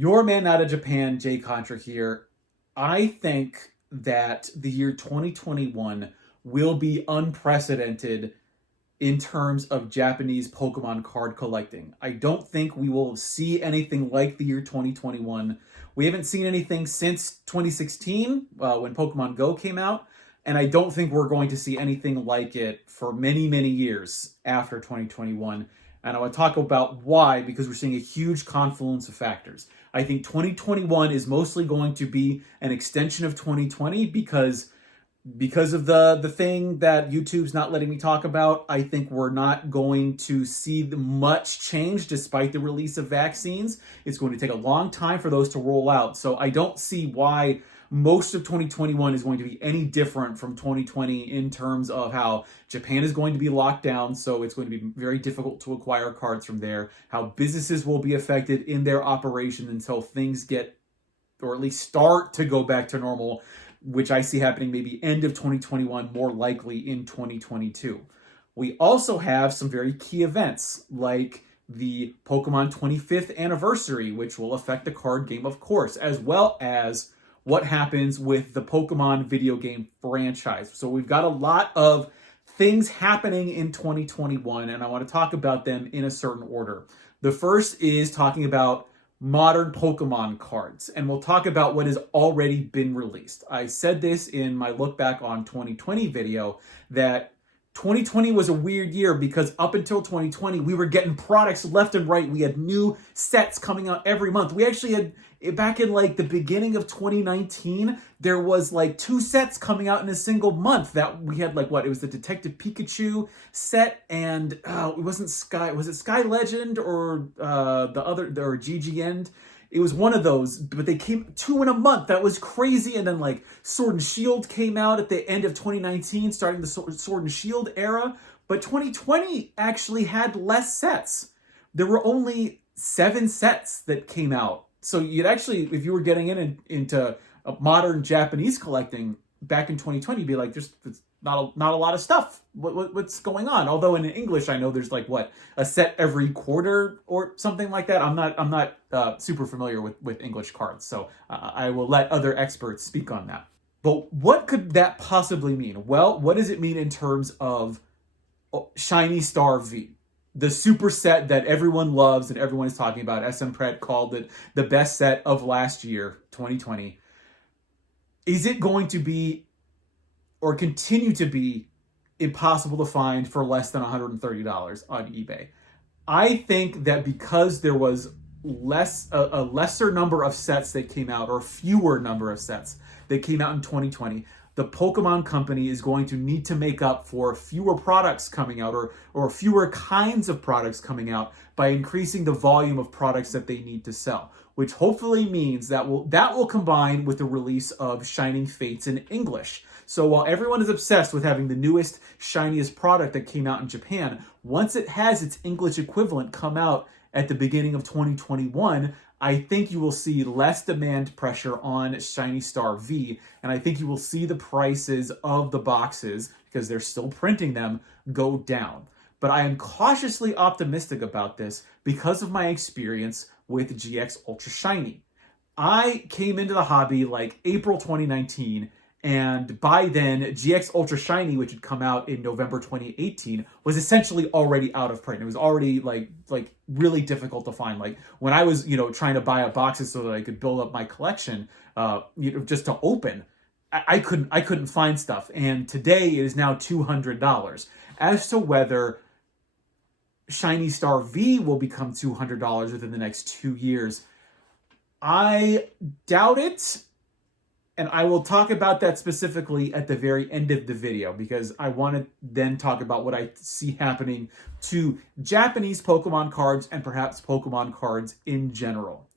Your man out of Japan, Jay Contra here. I think that the year 2021 will be unprecedented in terms of Japanese Pokemon card collecting. I don't think we will see anything like the year 2021. We haven't seen anything since 2016 when Pokemon Go came out, and I don't think we're going to see anything like it for many, many years after 2021. And I want to talk about why, because we're seeing a huge confluence of factors. I think 2021 is mostly going to be an extension of 2020 because of the thing that YouTube's not letting me talk about. I think we're not going to see much change despite the release of vaccines. It's going to take a long time for those to roll out. So I don't see why most of 2021 is going to be any different from 2020 in terms of how Japan is going to be locked down, so it's going to be very difficult to acquire cards from there, how businesses will be affected in their operation until things get, or at least start to go back to normal, which I see happening maybe end of 2021, more likely in 2022. We also have some very key events like the Pokemon 25th anniversary, which will affect the card game, of course, as well as what happens with the Pokemon video game franchise. So we've got a lot of things happening in 2021, and I want to talk about them in a certain order. The first is talking about modern Pokemon cards, and we'll talk about what has already been released. I said this in my look back on 2020 video that 2020 was a weird year because up until 2020, we were getting products left and right. We had new sets coming out every month. We actually had, back in like the beginning of 2019, there was like 2 sets coming out in a single month that we had like, what? It was the Detective Pikachu set and it wasn't Sky, was it Sky Legend or the other, or GG It was one of those, but they came 2 in a month. That was crazy. And then like Sword and Shield came out at the end of 2019, starting the Sword and Shield era. But 2020 actually had less sets. There were only 7 sets that came out. So you'd actually, if you were getting into modern Japanese collecting back in 2020, you'd be like, there's not a lot of stuff. What's going on? Although in English, I know there's like a set every quarter or something like that. I'm not super familiar with English cards, so I will let other experts speak on that. But what could that possibly mean? Well, what does it mean in terms of Shiny Star V? The super set that everyone loves and everyone is talking about. SM Pret called it the best set of last year, 2020. Is it going to be or continue to be impossible to find for less than $130 on eBay? I think that because there was a lesser number of sets that came out, or fewer number of sets that came out in 2020, the Pokemon Company is going to need to make up for fewer products coming out or fewer kinds of products coming out by increasing the volume of products that they need to sell, which hopefully means that will combine with the release of Shining Fates in English. So while everyone is obsessed with having the newest, shiniest product that came out in Japan, once it has its English equivalent come out at the beginning of 2021, I think you will see less demand pressure on Shiny Star V, and I think you will see the prices of the boxes, because they're still printing them, go down. But I am cautiously optimistic about this because of my experience with GX Ultra Shiny. I came into the hobby like April 2019, and by then, GX Ultra Shiny, which had come out in November 2018, was essentially already out of print. It was already like really difficult to find. Like when I was, trying to buy boxes so that I could build up my collection, just to open, I couldn't find stuff. And today it is now $200. As to whether Shiny Star V will become $200 within the next 2 years, I doubt it. And I will talk about that specifically at the very end of the video because I want to then talk about what I see happening to Japanese Pokemon cards and perhaps Pokemon cards in general.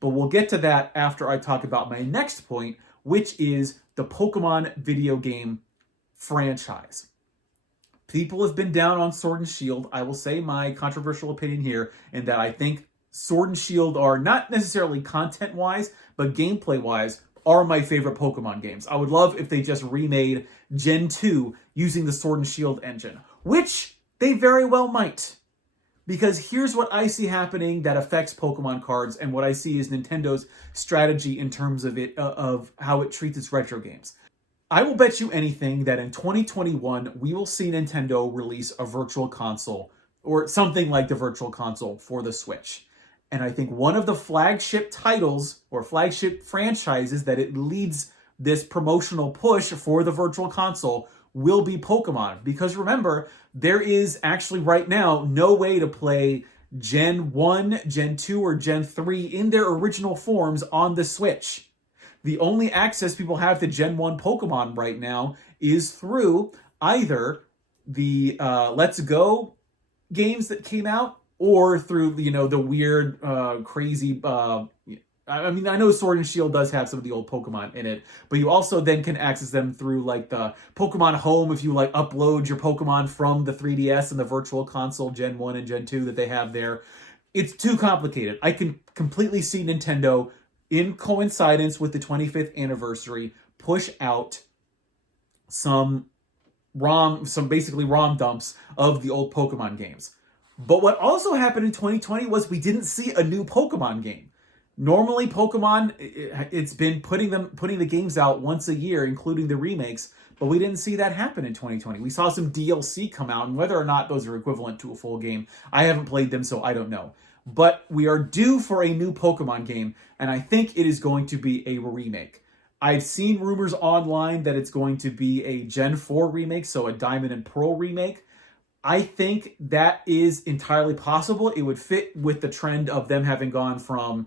But we'll get to that after I talk about my next point, which is the Pokemon video game franchise. People have been down on Sword and Shield. I will say my controversial opinion here in that I think Sword and Shield are not necessarily content-wise, but gameplay-wise, are my favorite Pokemon games. I would love if they just remade Gen 2 using the Sword and Shield engine, which they very well might. Because here's what I see happening that affects Pokemon cards, and what I see is Nintendo's strategy in terms of of how it treats its retro games. I will bet you anything that in 2021 we will see Nintendo release a virtual console or something like the virtual console for the Switch. And I think one of the flagship titles or flagship franchises that it leads this promotional push for the virtual console will be Pokemon. Because remember, there is actually right now no way to play Gen 1, Gen 2, or Gen 3 in their original forms on the Switch. The only access people have to Gen 1 Pokemon right now is through either the Let's Go games that came out or through, the weird, crazy... I mean, I know Sword and Shield does have some of the old Pokemon in it, but you also then can access them through, like, the Pokemon Home if you, like, upload your Pokemon from the 3DS and the Virtual Console Gen 1 and Gen 2 that they have there. It's too complicated. I can completely see Nintendo, in coincidence with the 25th anniversary, push out some basically ROM dumps of the old Pokemon games. But what also happened in 2020 was we didn't see a new Pokemon game. Normally, Pokemon, it's been putting the games out once a year, including the remakes, but we didn't see that happen in 2020. We saw some DLC come out, and whether or not those are equivalent to a full game, I haven't played them, so I don't know. But we are due for a new Pokemon game, and I think it is going to be a remake. I've seen rumors online that it's going to be a Gen 4 remake, so a Diamond and Pearl remake. I think that is entirely possible. It would fit with the trend of them having gone from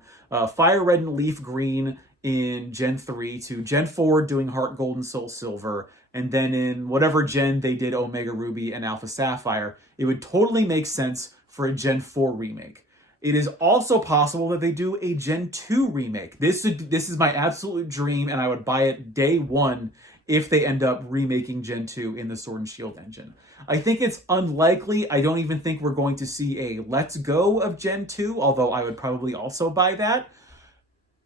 Fire Red and Leaf Green in Gen 3 to Gen 4 doing Heart Gold and Soul Silver, and then in whatever gen they did Omega Ruby and Alpha Sapphire. It would totally make sense for a Gen 4 remake. It is also possible that they do a Gen 2 remake. This is my absolute dream, and I would buy it day one if they end up remaking Gen 2 in the Sword and Shield engine. I think it's unlikely. I don't even think we're going to see a Let's Go of Gen 2, although I would probably also buy that.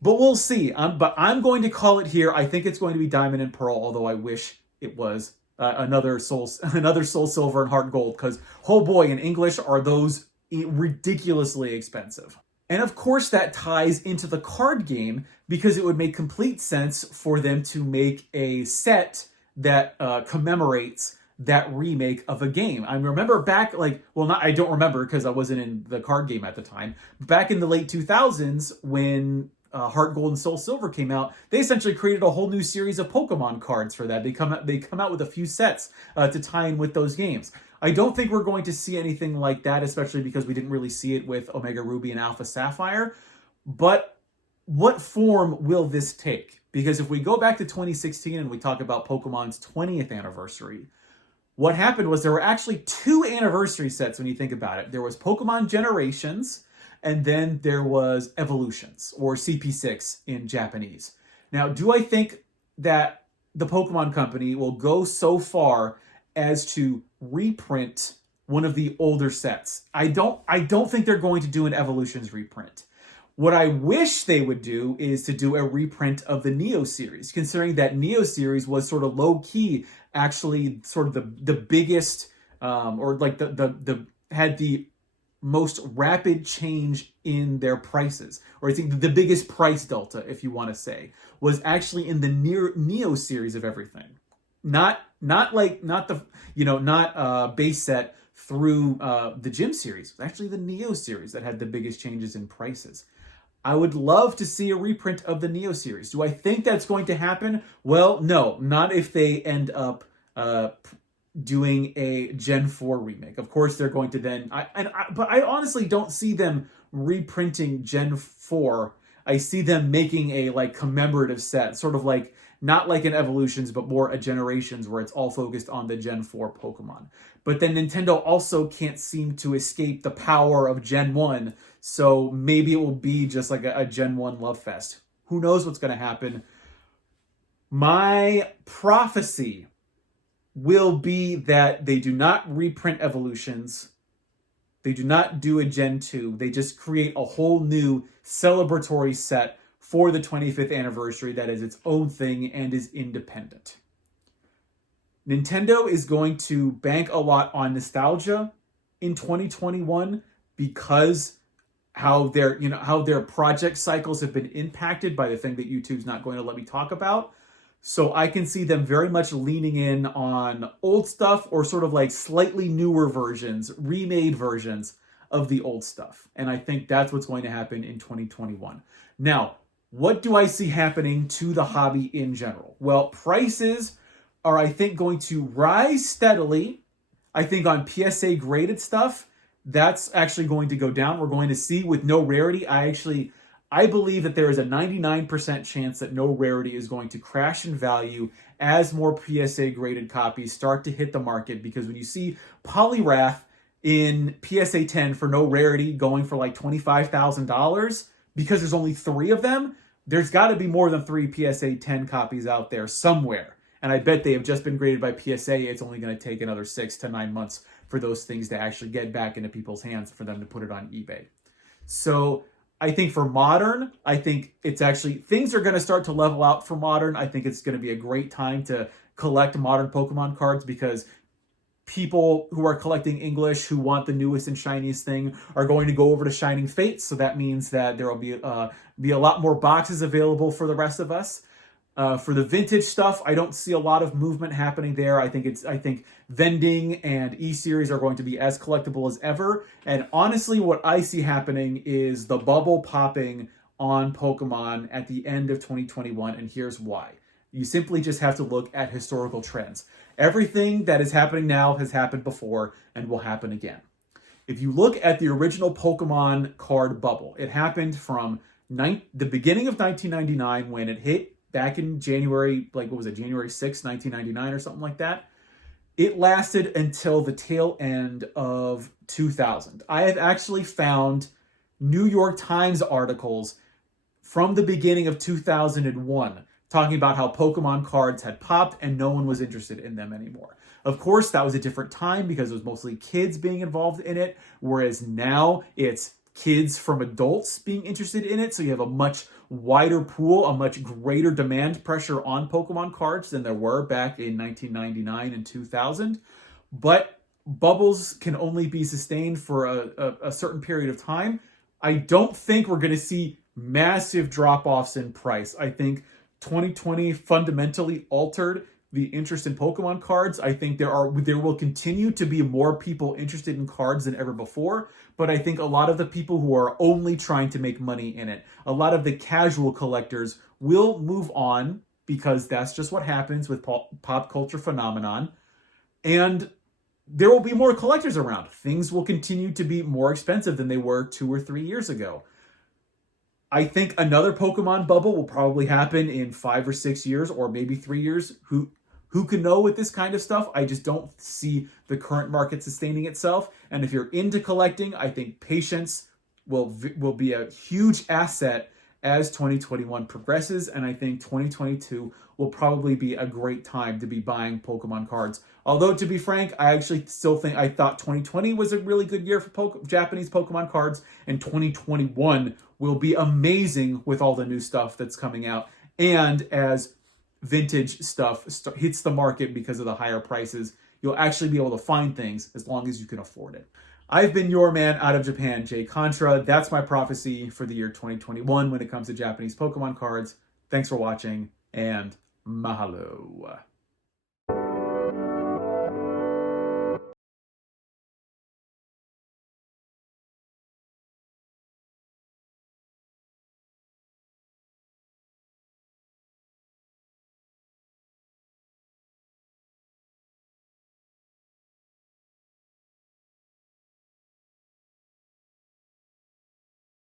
But we'll see. But I'm going to call it here. I think it's going to be Diamond and Pearl, although I wish it was another Soul Silver and Heart Gold, because, oh boy, in English are those ridiculously expensive. And of course that ties into the card game, because it would make complete sense for them to make a set that commemorates that remake of a game. I remember back, I don't remember because I wasn't in the card game at the time. Back in the late 2000s, when Heart Gold and Soul Silver came out, they essentially created a whole new series of Pokemon cards for that. They come out with a few sets to tie in with those games. I don't think we're going to see anything like that, especially because we didn't really see it with Omega Ruby and Alpha Sapphire. But what form will this take? Because if we go back to 2016 and we talk about Pokemon's 20th anniversary, what happened was there were actually two anniversary sets when you think about it. There was Pokemon Generations, and then there was Evolutions, or CP6 in Japanese. Now, do I think that the Pokemon Company will go so far as to reprint one of the older sets? I don't think they're going to do an Evolutions reprint. What I wish they would do is to do a reprint of the Neo series, considering that Neo series was sort of low-key, actually sort of the biggest, had the most rapid change in their prices, or I think the biggest price delta, if you want to say, was actually in the Neo series of everything. Not base set through the Gym series. It was actually the Neo series that had the biggest changes in prices. I would love to see a reprint of the Neo series. Do I think that's going to happen? Well, no, not if they end up doing a Gen 4 remake. Of course, they're going to then... But I honestly don't see them reprinting Gen 4. I see them making a commemorative set, sort of like, not like an Evolutions, but more a Generations, where it's all focused on the Gen 4 Pokemon. But then Nintendo also can't seem to escape the power of Gen 1, so maybe it will be just like a Gen 1 love fest. Who knows what's going to happen? My prophecy will be that they do not reprint Evolutions. They do not do a Gen 2. They just create a whole new celebratory set for the 25th anniversary that is its own thing and is independent. Nintendo is going to bank a lot on nostalgia in 2021, because how their project cycles have been impacted by the thing that YouTube's not going to let me talk about. So I can see them very much leaning in on old stuff or sort of like slightly newer versions, remade versions of the old stuff. And I think that's what's going to happen in 2021. Now, what do I see happening to the hobby in general? Well, prices are, I think, going to rise steadily. I think on PSA graded stuff, that's actually going to go down. We're going to see with no rarity. I believe that there is a 99% chance that no rarity is going to crash in value as more PSA graded copies start to hit the market, because when you see Poliwrath in PSA 10 for no rarity going for like $25,000 because there's only 3 of them, there's got to be more than 3 PSA 10 copies out there somewhere. And I bet they have just been graded by PSA. It's only going to take another 6 to 9 months for those things to actually get back into people's hands for them to put it on eBay. So I think for Modern, I think it's actually, things are going to start to level out for Modern. I think it's going to be a great time to collect Modern Pokemon cards, because people who are collecting English, who want the newest and shiniest thing, are going to go over to Shining Fates. So that means that there will be a lot more boxes available for the rest of us. For the vintage stuff, I don't see a lot of movement happening there. I think vending and E-Series are going to be as collectible as ever. And honestly, what I see happening is the bubble popping on Pokemon at the end of 2021, and here's why. You simply just have to look at historical trends. Everything that is happening now has happened before and will happen again. If you look at the original Pokemon card bubble, it happened from the beginning of 1999 when it hit back in January, like what was it, January 6th, 1999 or something like that. It lasted until the tail end of 2000. I have actually found New York Times articles from the beginning of 2001 talking about how Pokemon cards had popped and no one was interested in them anymore. Of course, that was a different time because it was mostly kids being involved in it, whereas now it's kids from adults being interested in it. So you have a much wider pool, a much greater demand pressure on Pokemon cards than there were back in 1999 and 2000. But bubbles can only be sustained for a certain period of time. I don't think we're going to see massive drop-offs in price. I think 2020 fundamentally altered the interest in Pokemon cards. I think there will continue to be more people interested in cards than ever before, but I think a lot of the people who are only trying to make money in it, a lot of the casual collectors will move on, because that's just what happens with pop culture phenomenon. And there will be more collectors around. Things will continue to be more expensive than they were 2 or 3 years ago. I think another Pokemon bubble will probably happen in 5 or 6 years, or maybe 3 years. Who can know with this kind of stuff? I just don't see the current market sustaining itself. And if you're into collecting, I think patience will be a huge asset as 2021 progresses. And I think 2022 will probably be a great time to be buying Pokemon cards. Although, to be frank, I actually still think, I thought 2020 was a really good year for Japanese Pokemon cards, and 2021 will be amazing with all the new stuff that's coming out. And as vintage stuff hits the market because of the higher prices, you'll actually be able to find things as long as you can afford it. I've been your man out of Japan, Jay Contra. That's my prophecy for the year 2021 when it comes to Japanese Pokemon cards. Thanks for watching, and mahalo.